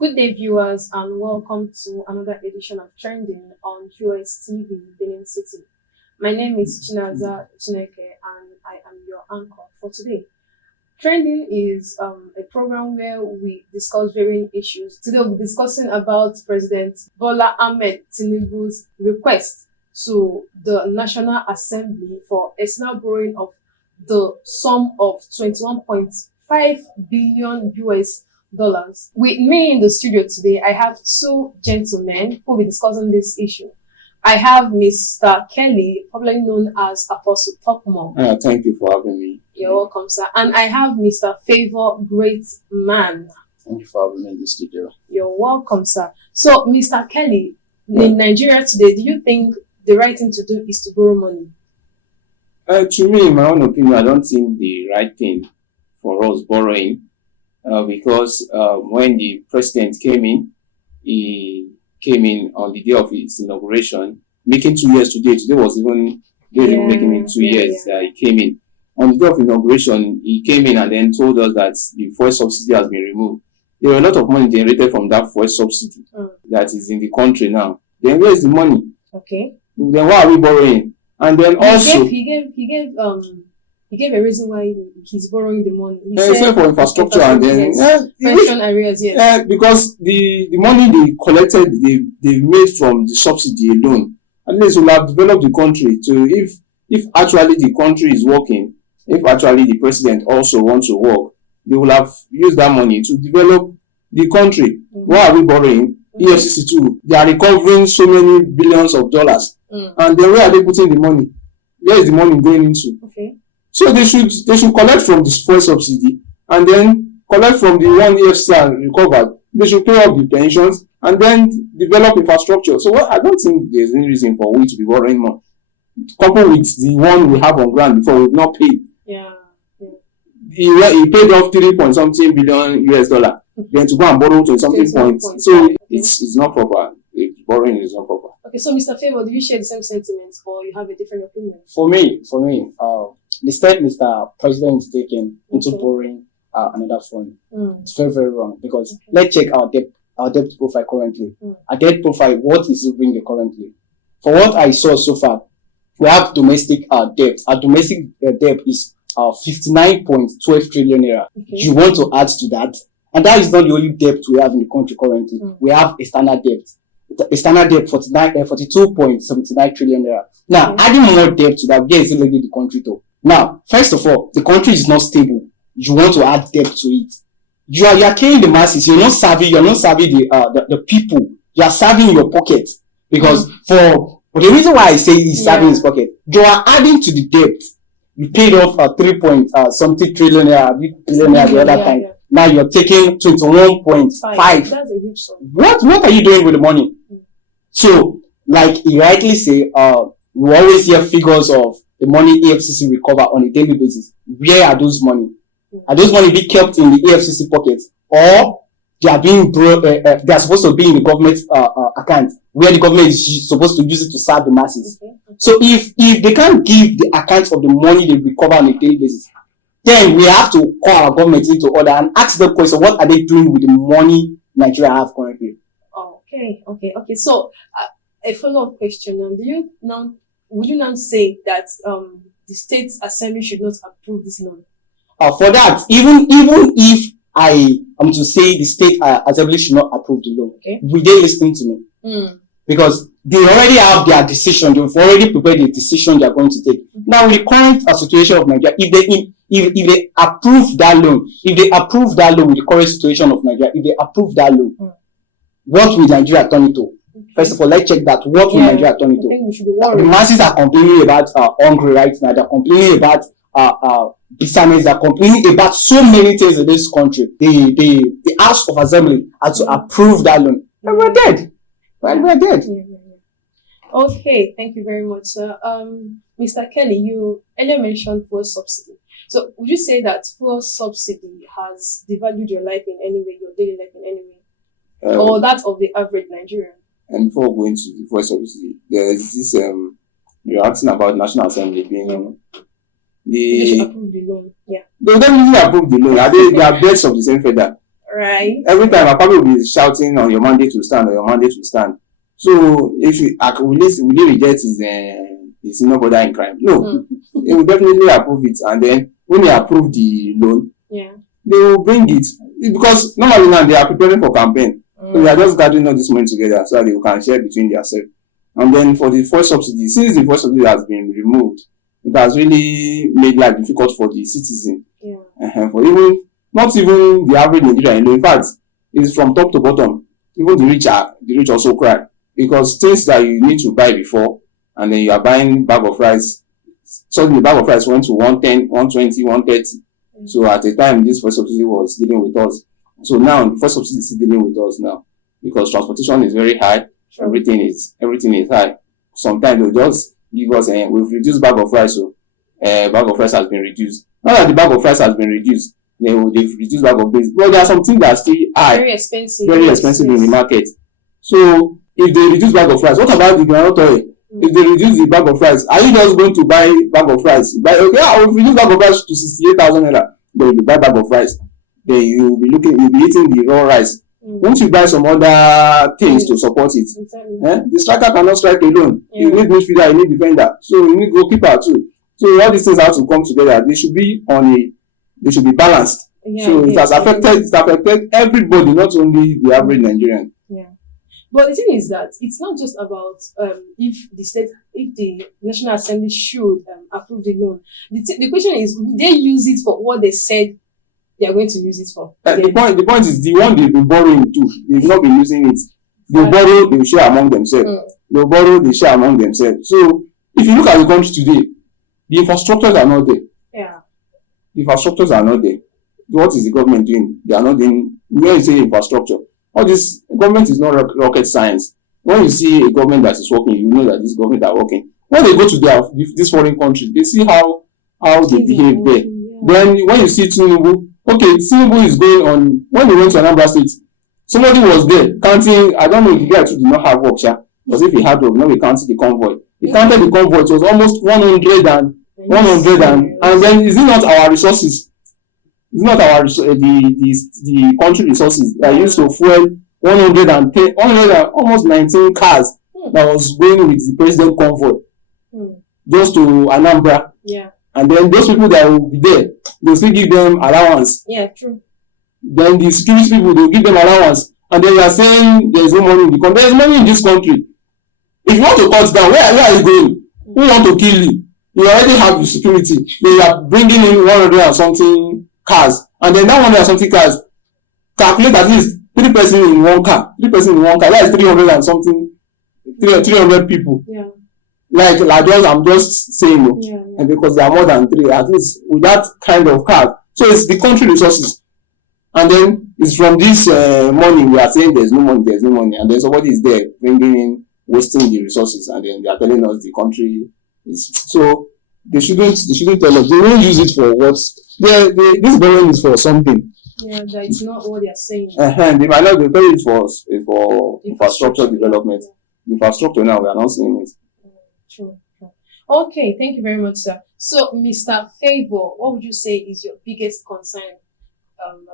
Good day, viewers, and welcome to another edition of Trending on VOS TV Benin City. My name is Chinaza Chineke, and I am your anchor for today. Trending is a program where we discuss varying issues. Today, we'll be discussing about President Bola Ahmed Tinubu's request to the National Assembly for external borrowing of the sum of 21.5 billion US dollars. With me in the studio today, I have two gentlemen who will be discussing this issue. I have Mr. Kelly, popularly known as Apostle Tokmo. Thank you for having me. You're welcome, sir. And I have Mr. Favor Great Man. Thank you for having me in the studio. You're welcome, sir. So, Mr. Kelly, in Nigeria today, do you think the right thing to do is to borrow money? To me, in my own opinion, I don't think the right thing for us borrowing, because when the president came in, he came in on the day of his inauguration, making 2 years today. Today was even making it 2 years. He came in. On the day of inauguration, he came in and then told us that the fuel subsidy has been removed. There were a lot of money generated from that fuel subsidy that is in the country now. Then where is the money? Okay. Then why are we borrowing? And then also he gave a reason why he's borrowing the money. He said for infrastructure and then pension areas, yes. Because the money they collected, they made from the subsidy alone, at least will have developed the country to if actually the country is working, if actually the president also wants to work, they will have used that money to develop the country. Why are we borrowing? EFCC too, they are recovering so many billions of dollars, and then where are they putting the money? Where is the money going into? Okay. So they should collect from the fuel subsidy and then collect from the one EFCC recovered. They should pay off the pensions and then develop infrastructure. So I don't think there's any reason for we to be borrowing more. Coupled with the one we have on ground before, we've not paid. Yeah. He paid off 3 point something billion US dollar. Then to go and borrow to something points. So it's not proper. Borrowing is not proper. Okay, so Mr. Favor, do you share the same sentiments or you have a different opinion? For me, the step Mr. President is taking into borrowing another fund, it's very, very wrong, because let's check our debt profile currently. Our debt profile, what is it bringing currently? For what I saw so far, we have domestic debt. Our domestic debt is 59.12 trillion naira. You want to add to that? And that is not the only debt we have in the country currently. We have external debt. External debt 42.79 trillion naira. Now, adding more debt to that, where is it leading the country to? Now, first of all, the country is not stable. You want to add debt to it. You are carrying the masses. You're not serving the people. You are serving your pocket. Because for the reason why I say he's serving his pocket, you are adding to the debt. You paid off 3 point something trillion billion the other time. Now you're taking 21.5. That's a huge sum. What are you doing with the money? So, like you rightly say, we always hear figures of the money EFCC recover on a daily basis. Where are those money? Are those money being kept in the EFCC pockets, or they are being they are supposed to be in the government account, where the government is supposed to use it to serve the masses? So if they can't give the account of the money they recover on a daily basis, then we have to call our government into order and ask them question: what are they doing with the money Nigeria have currently? Okay. So a follow-up question: would you now say that the State Assembly should not approve this loan? For that, even if I am to say the State Assembly should not approve the loan, will they listen to me? Because they already have their decision. They've already prepared the decision they are going to take. Now, with the current situation of Nigeria, if they approve that loan, with the current situation of Nigeria, if they approve that loan, what will Nigeria turn into? First of all, let's check that. What will Nigeria turn into? The masses are complaining about hungry right now. They're complaining about business. They're complaining about so many things in this country. The House of Assembly had to approve that loan. And we're dead. We're dead. Okay, thank you very much, sir. Mr. Kelly, you earlier mentioned fuel subsidy. So would you say that fuel subsidy has devalued your life in any way, your daily life in any way? Or that of the average Nigerian? And before going to the fuel subsidy, there is this you're asking about National Assembly being they should approve the loan. They don't really approve the loan. They are birds of the same feather. Right. Every time Akpabio will be shouting on your mandate to stand, or your mandate to stand. So if will he reject his senior brother in crime? No, he will definitely approve it. And then when they approve the loan, Yeah. they will bring it, because normally now they are preparing for campaign. So they are just gathering all this money together so that they can share between themselves. And then for the first subsidy, since the first subsidy has been removed, it has really made life difficult for the citizen. Yeah. For even not even the average Nigerian. In fact, it's from top to bottom. Even the rich also cry, because things that you need to buy before, and then you are buying bag of rice. Suddenly the bag of rice went to 110, 120, 130. So at the time, this first subsidy was dealing with us. So now the first subsidy is dealing with us now, because transportation is very high. Sure. Everything is high. Sometimes they'll just give us we've reduced bag of rice, so bag of rice has been reduced. Now that the bag of rice has been reduced, they've reduced bag of beans. Well, there are some things that are still high, very expensive in the market. So if they reduce bag of rice, what about the groundnut oil? If they reduce the bag of rice, are you just going to buy bag of rice? I will reduce bag of rice to 68,000 naira. Then you buy bag of rice. Then you'll be eating the raw rice. Once you buy some other things to support it, the striker cannot strike alone. You need midfielder, you need defender, so you need goalkeeper too. So all these things have to come together. They should be balanced. So it has affected everybody, not only the average Nigerian. Yeah. But the thing is that it's not just about if the National Assembly should approve the loan. The question is, will they use it for what they said they are going to use it for? The point is, the one they've been borrowing too, they've not been using it. They borrow, they share among themselves. They borrow, they share among themselves. So if you look at the country today, the infrastructures are not there. Yeah. The infrastructures are not there. What is the government doing? They are not doing. When you say infrastructure, all this government is not rocket science. When you see a government that is working, you know that this government are working. When they go to this foreign country, they see how they behave there. Yeah. Then when you see Tinubu, Tinubu is going on. When they went to Anambra State, somebody was there counting. I don't know if the guy did not have work, because if he had work, now he counted the convoy. He counted the convoy. It was almost 100 and then is it not our resources? It's not our the country resources that used to fuel 110, almost 19 cars that was going with the president convoy just to Anambra. Yeah. And then those people that will be there, they'll still give them allowance. Yeah, true. Then the security people, they'll give them allowance. And then you are saying there is no money in the country. There is money in this country. If you want to cut down, where are you going? Who want to kill you? You already have the security. They are bringing in 100 and something cars. And then that 100 and something cars, calculate at least 3 persons in one car. 3 persons in one car. That is 300 and something, 300 people. Yeah. I'm just saying, and because there are more than 3, at least with that kind of car. So it's the country resources. And then it's from this money we are saying there's no money. And then somebody is there bringing in, wasting the resources, and then they are telling us the country is. So they shouldn't tell us. They won't use it for what. This borrowing is for something. Yeah, that is not what they are saying. They might not be paying it for infrastructure development. Infrastructure now, we are not seeing it. True. Okay, thank you very much, sir. So, Mr. Favor, what would you say is your biggest concern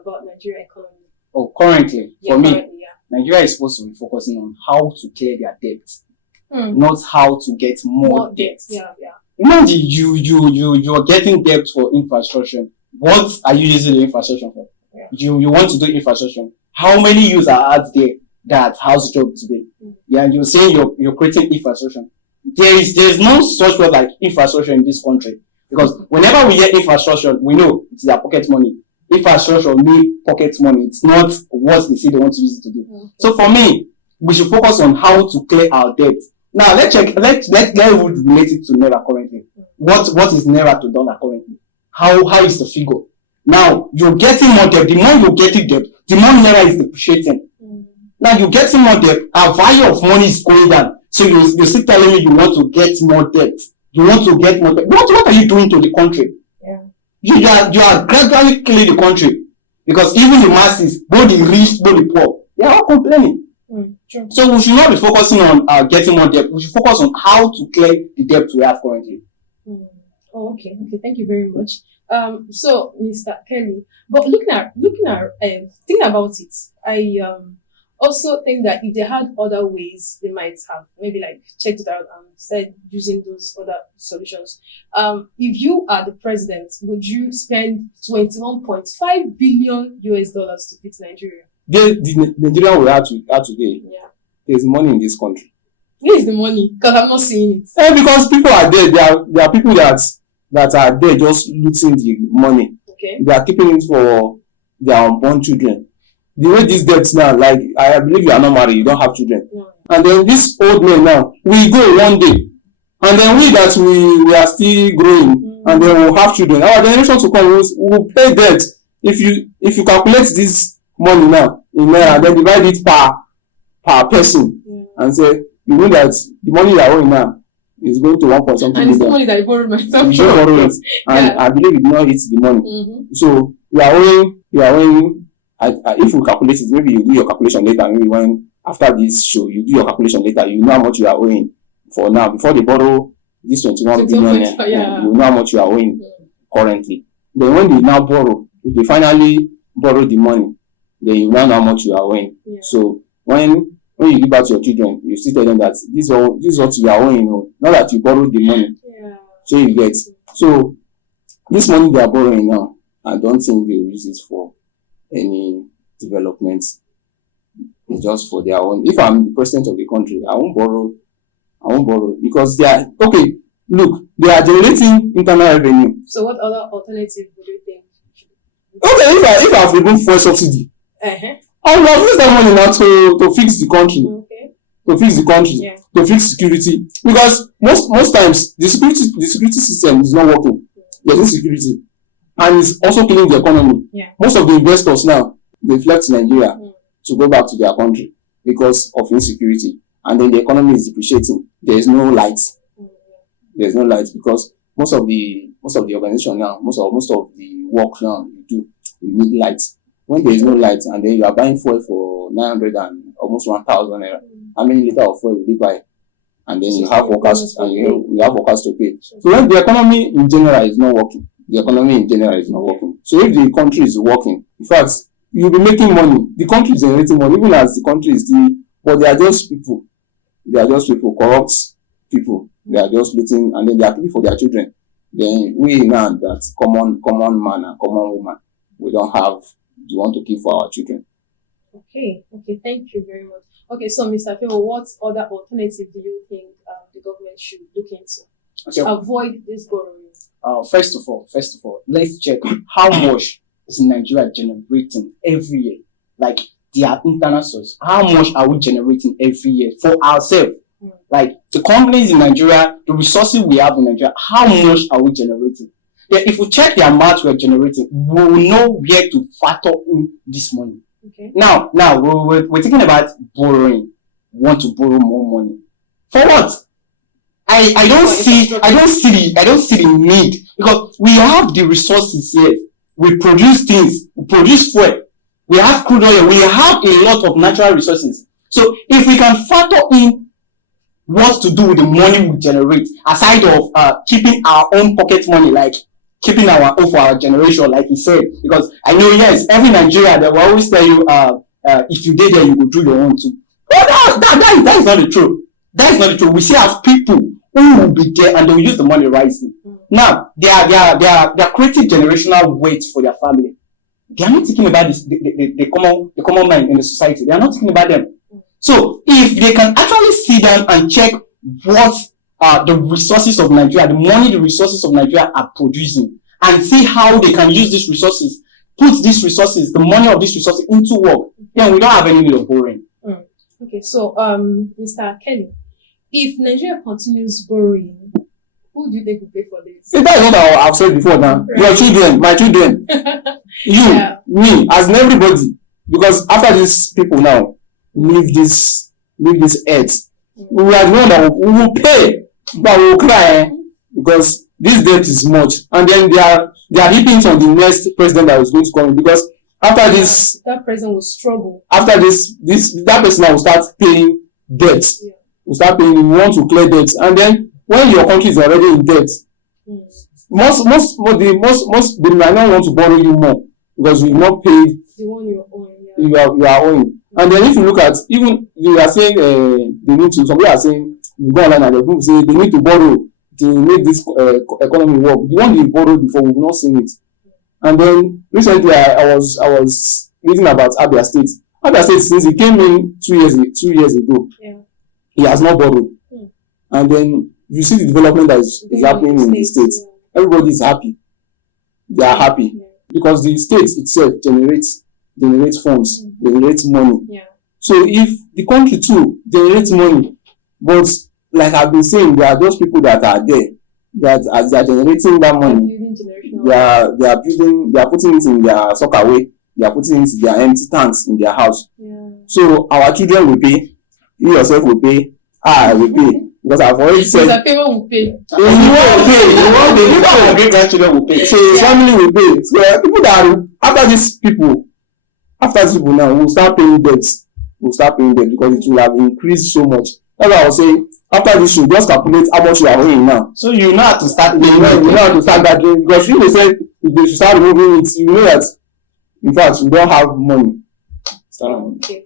about Nigeria economy? Oh, currently, for me, Nigeria is supposed to be focusing on how to clear their debt, not how to get more debt. Yeah. Imagine you are getting debt for infrastructure. What are you using the infrastructure for? Yeah. You want to do infrastructure. How many youths are out there that house job today? Yeah, you're saying you're creating infrastructure. There's no such word like infrastructure in this country, because whenever we hear infrastructure, we know it's their pocket money. Infrastructure means pocket money. It's not what they say they want to use it to do. So for me, we should focus on how to clear our debt. Now let's relate it to Naira currently. What is Naira to dollar currently? How is the figure? Now you're getting more debt. The more you're getting debt, the more Naira is depreciating. Now you're getting more debt. Our value of money is going down. So you're still telling me you want to get more debt. You want to get more debt. What are you doing to the country? You are gradually killing the country, because even the masses, both the rich, both the poor, they are all complaining. True. So we should not be focusing on getting more debt. We should focus on how to clear the debt we have currently. Okay. Thank you very much. So Mr. Kelly, but thinking about it, I also think that if they had other ways, they might have maybe like checked it out and started using those other solutions. If you are the president, would you spend 21.5 billion US dollars to fix Nigeria? The Nigeria we have today, Yeah. there's money in this country. Where is the money? Because I'm not seeing it. Because people are there. There are people that are there just looting the money. Okay. They are keeping it for their unborn children. The way these debts now, like I believe you are not married, you don't have children. No. And then this old man now, we go one day. And then we are still growing, and then we'll have children. Our generation to come will pay debt. If you calculate this money now in naira, then divide it per person, and say you know that the money you are owing now is going to 1 point something and it's the million. money that I borrowed myself. You don't borrow it, and Yeah. I believe it not hit the money. So you are owing. If you calculate it, maybe you do your calculation later. Maybe when after this show, you do your calculation later. You know how much you are owing for now before they borrow this 21 billion. Yeah. You know how much you are owing currently. Then when they now borrow, if they finally borrow the money, then you now know how much you are owing. Yeah. So when you give back to your children, you still tell them that this is what you are owing, not that you borrowed the money. Yeah. So you get. So this money they are borrowing now, I don't think they will use it for any development. It's just for their own. If I'm the president of the country, I won't borrow because they are okay. Look, they are generating internal revenue. So what other alternative would you think? Okay, if I've removed fuel subsidy, I will have used that money now to fix the country. Okay. To fix the country, Yeah. to fix security. Because most times the security system is not working. There's insecurity. And it's also killing the economy. Yeah. Most of the investors now, they've left Nigeria to go back to their country because of insecurity. And then the economy is depreciating. There is no light. There's no light because most of the organization now, most of the work now you do, you need light. When there is no light and then you are buying fuel for 900 and almost 1,000 naira, how many liters of fuel will you buy? And then you have workers and you have workers to pay. So when the economy in general is not working, So if the country is working, in fact, you'll be making money. The country is generating money, even as the country is still, but they are just people. Corrupt people. They are just looting, and then they are people for their children. Then we now that common man and common woman, we don't want to keep for our children. Okay, thank you very much. Okay, so Mr. Favour, what other alternative do you think the government should look into to avoid this borrowing? First of all, let's check how much is Nigeria generating every year. Like their internal source. How much are we generating every year for ourselves? Like the companies in Nigeria, the resources we have in Nigeria, how much are we generating? Yeah, if we check the amount we're generating, we will know where to factor in this money. Okay. Now we're thinking about borrowing. We want to borrow more money. For what? I don't see the need because we have the resources here. We produce things, we produce fuel, we have crude oil, we have a lot of natural resources. So if we can factor in what to do with the money we generate, aside of keeping our own pocket money, like keeping our own for our generation, like he said, because I know yes, every Nigeria they will always tell you if you did there you will do your own too. But that is not the truth. That is not the truth. We still have people who will be there and they will use the money wisely. Now they are creating generational weight for their family. They are not thinking about this, the common man in the society. They are not thinking about them. So if they can actually sit down and check what the resources of Nigeria, the resources of Nigeria are producing, and see how they can use these resources, put these resources, the money of these resources into work, then we don't have any need of borrowing. Okay, so Mr. Kelly, if Nigeria continues borrowing, who do you think will pay for this? That is what I've said before now. Right. Your children, my children, you, me, as in everybody. Because after these people now leave this earth, we are the one that we will pay, but we will cry because this debt is much. And then they are heaping on the next president that is going to come in, because after this, that president will struggle. After that person now will start paying debt. Will start paying. You want to clear debt, and then when your country is already in debt, they might not want to borrow you more because you've not paid The one you're owing. you are owing. And then if you look at, even you are saying they need to, some people are saying, you go online and the people say they need to borrow to make this economy work. The one they borrowed before, we've not seen it. And then recently I was reading about Abia State. Abia State, since he came in 2 years ago, he has not borrowed. And then you see the development that is happening in the states. Everybody is happy. They are happy because the state itself generates funds, generates money. So if the country too generates money, but like I've been saying, there are those people that are there that as they are generating that money, they are putting it in their sockaway, they are putting it in their empty tanks in their house. So our children will pay, you yourself will pay, I will pay. Because I've already said the payment will pay. You want the great grandchildren will pay. So the family will pay. So people that are after these people now will start paying debts. Will start paying debt because it will have increased so much. That's why I was saying after this you just calculate how much you are owing now. So you know how to start paying. You know how to start gathering because if they said if they should start removing it, you know that in fact we don't have money. Okay.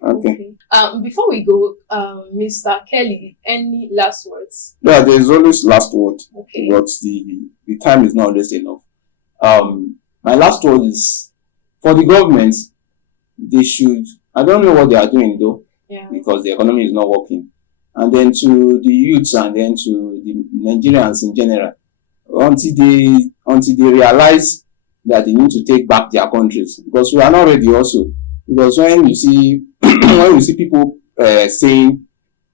Before we go, Mr. Kelly, any last words? Yeah, there is always last word. Okay. But the time is not always enough. My last word is for the government, they should, I don't know what they are doing though, because the economy is not working. And then to the youths and then to the Nigerians in general, until they realize that they need to take back their countries, because we are not ready also. Because when you see people saying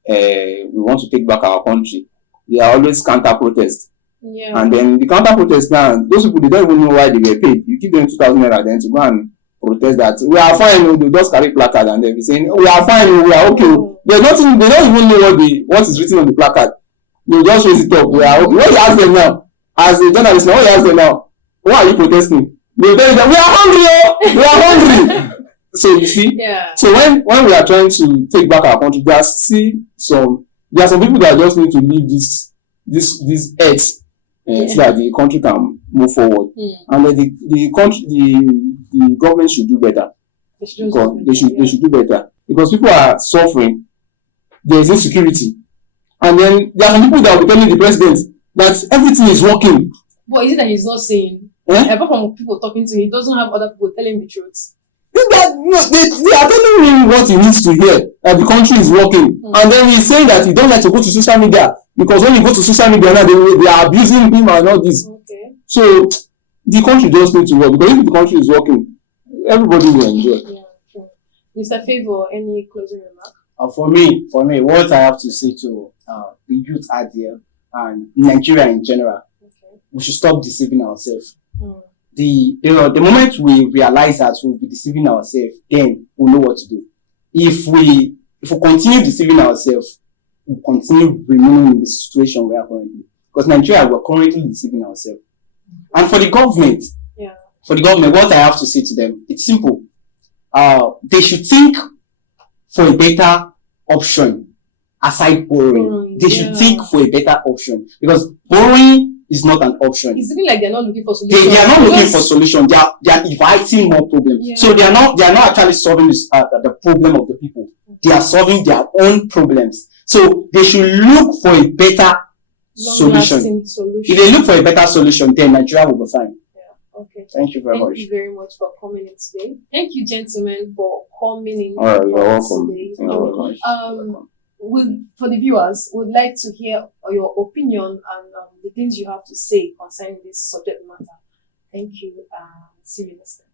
we want to take back our country, they are always counter protest. And then the counter protest now, those people they don't even know why they were paid. You give them 2,000 naira then to go and protest that we are fine. They just carry placard and they'll be saying we are fine, we are okay. There's nothing. They don't even know what is written on the placard. They just raise it up. We are okay. What you ask them now, as a journalist, now what you ask them now, why are you protesting? They tell you that we are hungry. We are hungry. So you see, so when we are trying to take back our country, there are some people that just need to leave this earth so that the country can move forward. And then the government should do better. They should do better because people are suffering. There is insecurity, and then there are some people that will be telling the president that everything is working. But is it that he's not saying? Apart from people talking to him, he doesn't have other people telling the truth. They are telling him what he needs to hear, that the country is working. And then he's saying that he don't like to go to social media because when you go to social media now, they are abusing him and all this. So the country just needs to work because if the country is working, everybody will enjoy. Mr. Favor, any closing remark? For me, what I have to say to the youth out there and Nigeria in general, we should stop deceiving ourselves. The moment we realize that we'll be deceiving ourselves, then we'll know what to do. If we continue deceiving ourselves, we'll continue remaining in the situation we are currently. Because Nigeria, we're currently deceiving ourselves. And for the government, what I have to say to them, it's simple. They should think for a better option aside borrowing. They should think for a better option because borrowing is not an option. It's looking like they're not looking for solutions. They are not looking for solutions. They are inviting more problems. So they are not actually solving the problem of the people. They are solving their own problems. So they should look for a better solution. If they look for a better solution, then Nigeria will be fine. Okay. Thank you very much. Thank you very much for coming in today. Thank you, gentlemen, for coming in. All right, you're welcome. Today. You're welcome. For the viewers, would like to hear your opinion and the things you have to say concerning this subject matter. Thank you. See you next time.